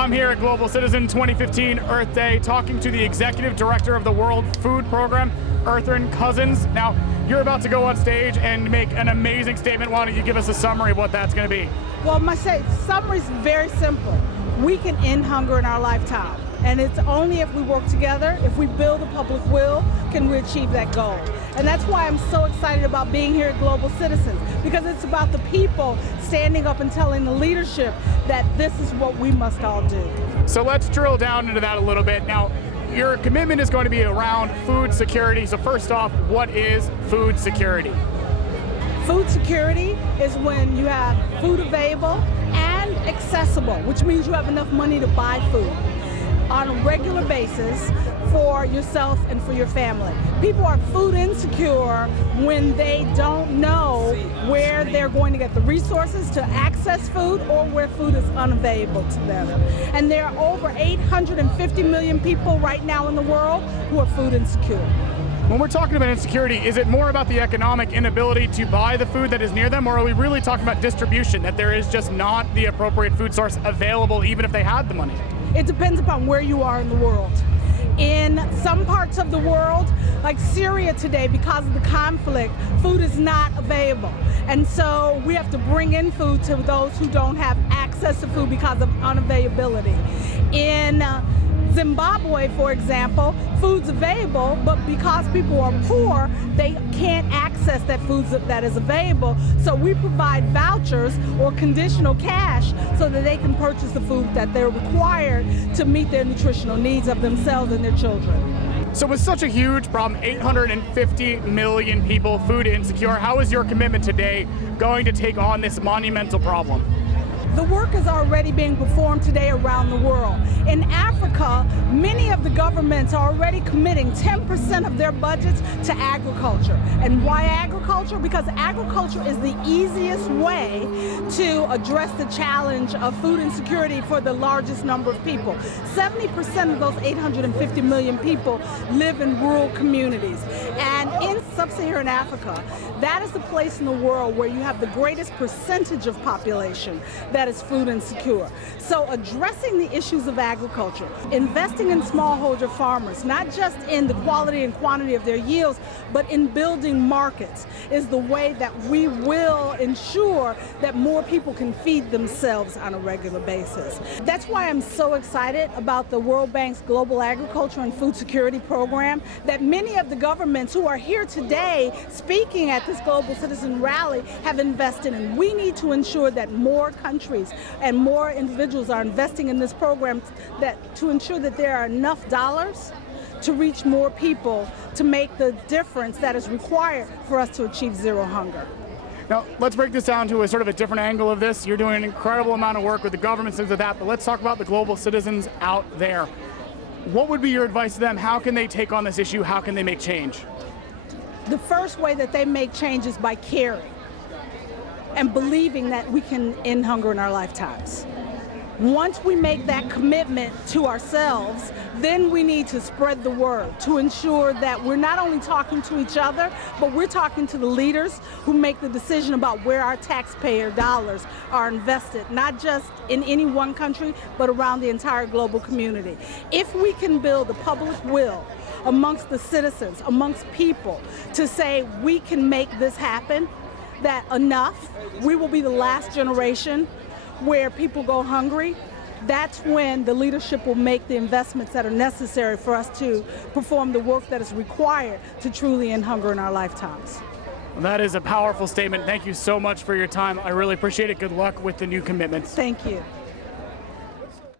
I'm here at Global Citizen 2015 Earth Day talking to the Executive Director of the World Food Program, Ertharin Cousins. Now, you're about to go on stage and make an amazing statement. Why don't you give us a summary of what that's going to be? Well, my summary is very simple. We can end hunger in our lifetime. And it's only if we work together, if we build a public will, can we achieve that goal. And that's why I'm so excited about being here at Global Citizens, because it's about the people standing up and telling the leadership that this is what we must all do. So let's drill down into that a little bit. Now, your commitment is going to be around food security. So first off, what is food security? Food security is when you have food available and accessible, which means you have enough money to buy food on a regular basis for yourself and for your family. People are food insecure when they don't know where they're going to get the resources to access food or where food is unavailable to them. And there are over 850 million people right now in the world who are food insecure. When we're talking about insecurity, is it more about the economic inability to buy the food that is near them, or are we really talking about distribution, that there is just not the appropriate food source available even if they had the money? It depends upon where you are in the world. In some parts of the world, like Syria today, because of the conflict, food is not available. And so we have to bring in food to those who don't have access to food because of unavailability. In Zimbabwe, for example, food's available, but because people are poor, they can't access that food that is available. So we provide vouchers or conditional cash so that they can purchase the food that they're required to meet their nutritional needs of themselves and their children. So with such a huge problem, 850 million people food insecure, how is your commitment today going to take on this monumental problem? The work is already being performed today around the world. In Africa, many of the governments are already committing 10% of their budgets to agriculture. And why agriculture? Because agriculture is the easiest way to address the challenge of food insecurity for the largest number of people. 70% of those 850 million people live in rural communities. And in sub-Saharan Africa, that is the place in the world where you have the greatest percentage of population that is food insecure. So addressing the issues of agriculture, investing in smallholder farmers, not just in the quality and quantity of their yields, but in building markets, is the way that we will ensure that more people can feed themselves on a regular basis. That's why I'm so excited about the World Bank's Global Agriculture and Food Security Program, that many of the governments who are here today speaking at this Global Citizen Rally have invested in. We need to ensure that more countries and more individuals are investing in this program to ensure that there are enough dollars to reach more people to make the difference that is required for us to achieve zero hunger. Now, let's break this down to a sort of a different angle of this. You're doing an incredible amount of work with the governments and things like that, but let's talk about the global citizens out there. What would be your advice to them? How can they take on this issue? How can they make change? The first way that they make change is by caring and believing that we can end hunger in our lifetimes. Once we make that commitment to ourselves, then we need to spread the word to ensure that we're not only talking to each other, but we're talking to the leaders who make the decision about where our taxpayer dollars are invested, not just in any one country, but around the entire global community. If we can build a public will amongst the citizens, amongst people, to say we can make this happen, that enough, we will be the last generation where people go hungry. That's when the leadership will make the investments that are necessary for us to perform the work that is required to truly end hunger in our lifetimes. Well, that is a powerful statement. Thank you so much for your time. I really appreciate it. Good luck with the new commitments. Thank you.